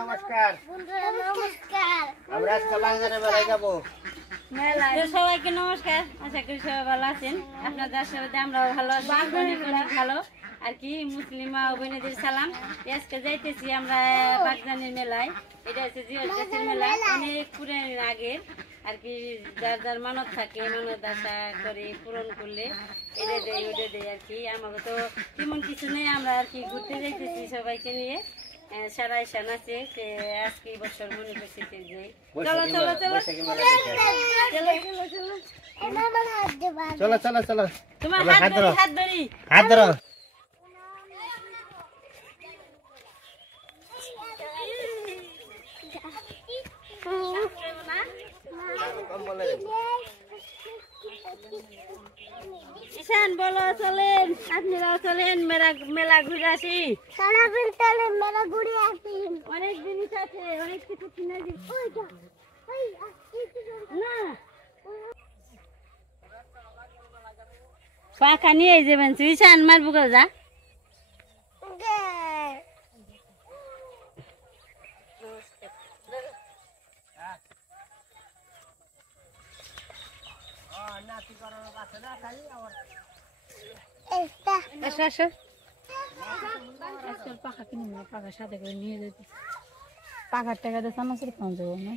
নমস্কার। আমরা আজকে বাগদানের মেলায় যাবো। সবাইকে নমস্কার। আশা করি সবাই ভালো আছেন। আপনাদের আশীর্বাদে আমরাও ভালো আছি, অনেক অনেক ভালো। আর কি মুসলিম মা বোনেদের সালাম। আজকে যাইতেছি আমরা বাগদানের মেলায়। এটা হচ্ছে জিয়ারতের মেলা, অনেক পুরান আগের। আর কি যার যার মানত থাকে, মানত আশা করে পূরণ করলে এটা দেয় ওটা দেয়। আর কি আমাকে তো তেমন কিছু নেই, আমরা আর কি ঘুরতে যাইতেছি সবাইকে নিয়ে। সারা ঈশান আছে, আজকে বছর মনে করছে যে চলো চলো চলো চলো চলো চলো, তোমার হাত ধরি হাত ধরি হাত ধরো। ঈশান বলো চলেন, আপনারাও চলেন মেলা ঘুরে আসি। মেলা ঘুরে আসি। অনেক জিনিস আছে, অনেক কিছু কিনে না পাখা নিয়ে যাবেন। ঈশান মারবো করে যা। পাখা কিনে পাখার সাথে করে নিয়ে যেতে পাখার টাকা দিয়ে চানাচুর খাওয়া যাবো না।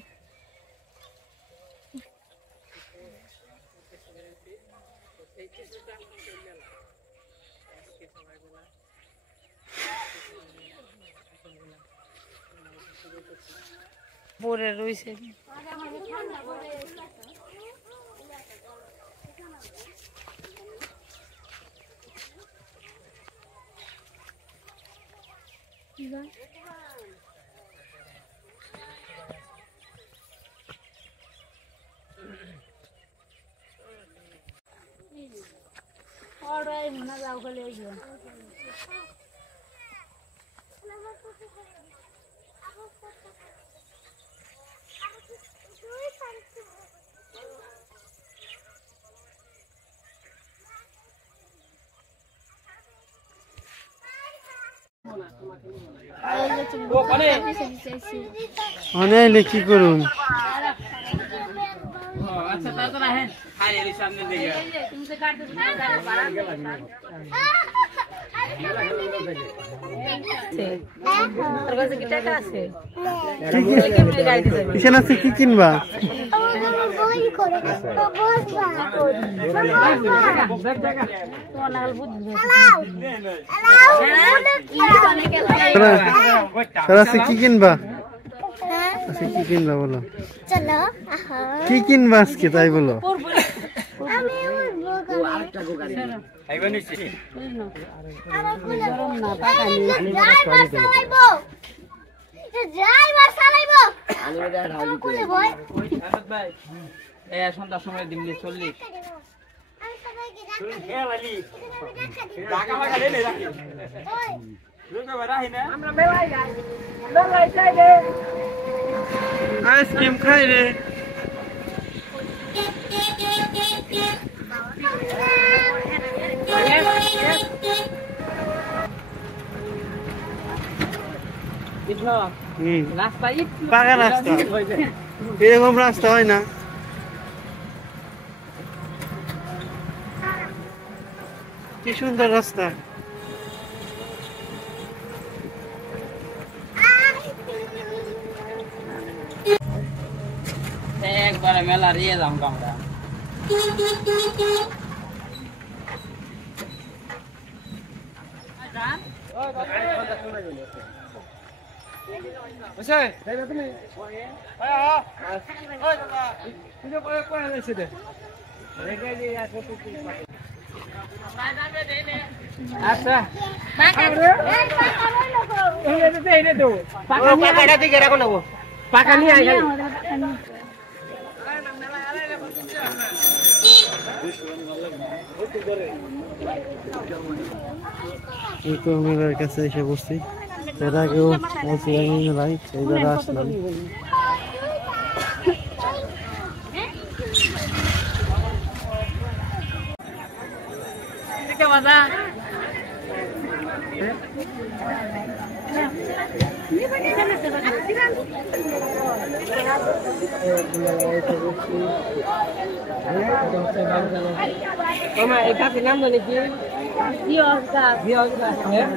পরে রয়েছে যাও গেলে অনেক কি করুন কি কিনবা? কি কিনবা? কি কিনবা বলো? কি কিনবা আজকে তাই বলো? সন্ধ্যার সময় দিল্লি 40 আইসক্রিম খাই রে। পাকা রাস্তা, এরকম রাস্তা হয় না। কি সুন্দর রাস্তা। একবারে মেলা রিয়ে যাম আমরা। আচ্ছা পাকা নিয়ে মেলার কাছে এসে বসছি, এর আগেও মেলায় এইবার আসলাম। মজা Mama, eka pinam doni ki? Dios ya.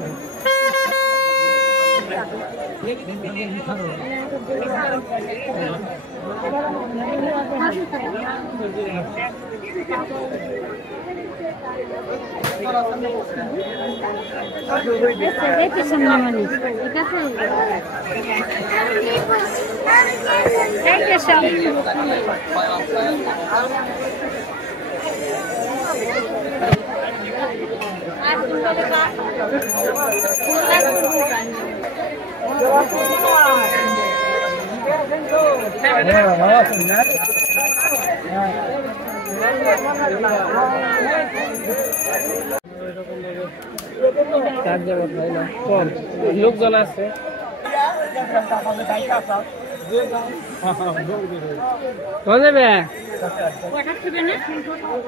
লোকজন আছে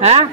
হ্যাঁ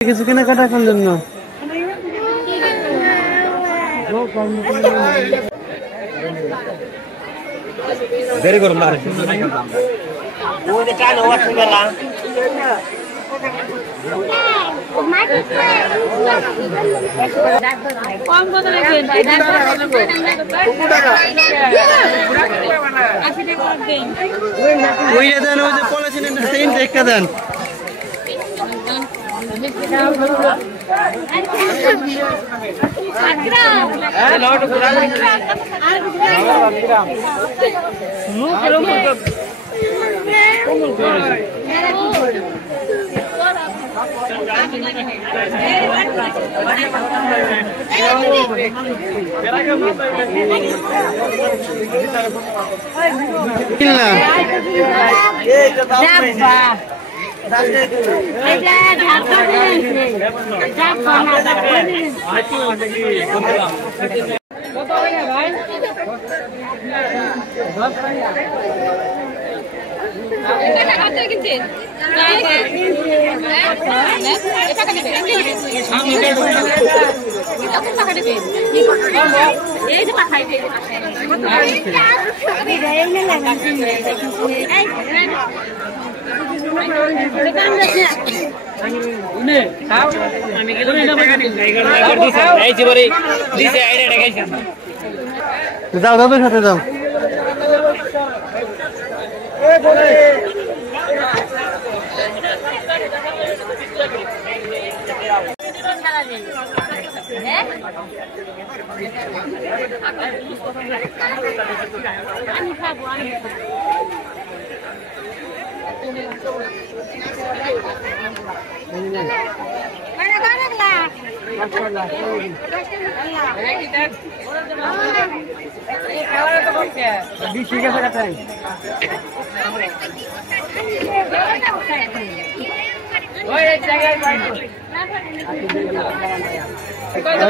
কিছু কেনাকাটা করার জন্য দেরি করুন না ওই টান ওয়াশ মেলা কম কত রাখবেন 80 টাকা রাখবেন ওই দেন ওই যে পলিথিনের সেম একটা দেন যাও দাদুর সাথে যাও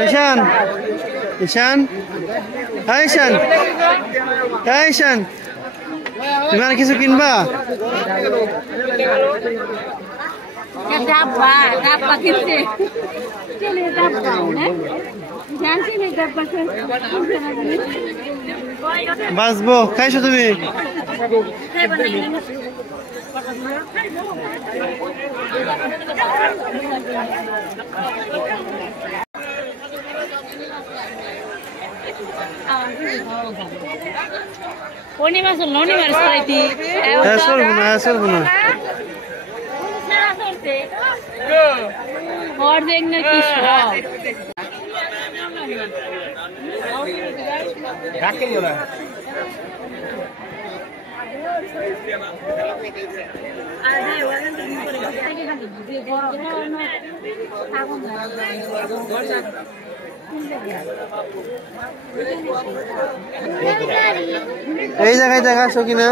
ঈশান ঈশান হ্যাঁ ঈশান হ্যাঁ ঈশান তুমি আর কিছু কিনবা বাঁচবো খাইছো তুমি পূর্ণিমা ননিমার সাইতি চলবো না और देखना की शौक রাখেন না আর এই জায়গায় দেখা আসো কিনা?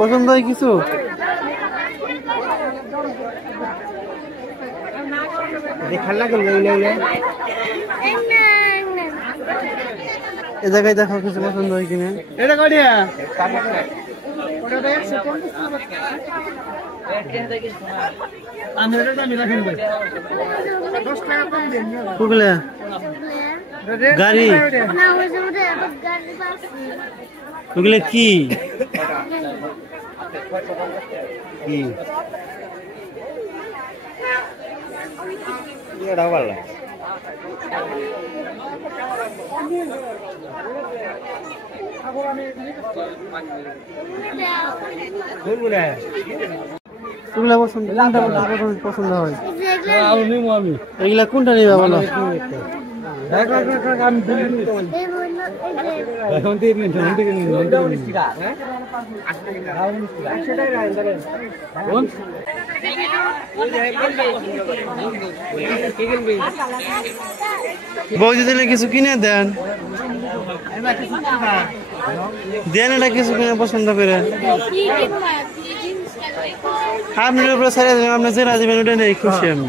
পছন্দ হয় কিছু? এ জায়গায় দেখো কিছু পছন্দ হয় কিনা। এটা কয়টা? কুগলা গাড়ি ওগুলো কি কি এটা ভালো এগুলা পছন্দ পছন্দ হয় এগুলা কোনটা নিবা বলো? বৌদি দিলে কিছু কিনে দেন, দেন এটা কিছু কিনে পছন্দ করে। আপনার উপরে ছেড়ে দেবেন, আপনি জেরা দেবেন, ওটা নেই খুশি আমি।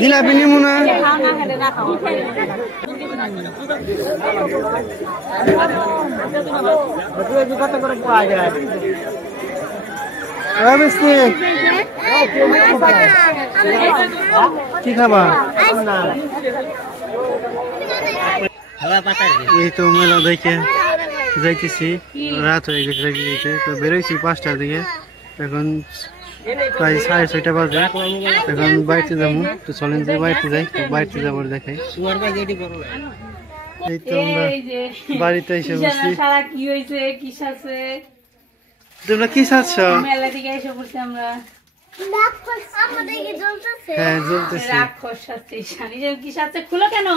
জিলাপি নিমু না? কি খাবা? এই তো মেলা দেখে যাইতেছি, রাত হয়ে গেছে, তো বেরোইছি 5টার দিকে, এখন প্রায় 6:30 বাজে। এখন বাড়িতে যাবো, তো চলেন যে বাড়িতে যাই, তো বাড়িতে যাবো দেখাই। এই তো আমরা বাড়িতে এসে বসছি। তোমরা কি চাচ্ছ? মেলা থেকে এসে পড়ছি আমরা। হ্যাঁ জ্বলতেছে। কি সাথে খুলো কেন?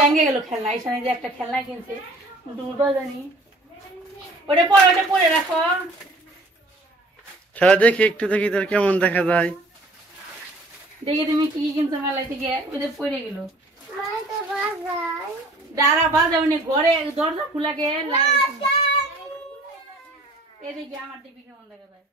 ব্যাঙ্গে গেল খেলনা। ঈশানি যে একটা খেলনা কিনছে, জানি ওটা পরে রাখো। খেলা দেখি একটু, দেখি তোর কেমন দেখা যায়। দেখি তুমি কি কিনছো মেলা থেকে। ওদের পড়ে গেল দাঁড়া বাজা, ঘরে দরজা খোলাকে এদিকে আমার দিকে কেমন দেখা যায়।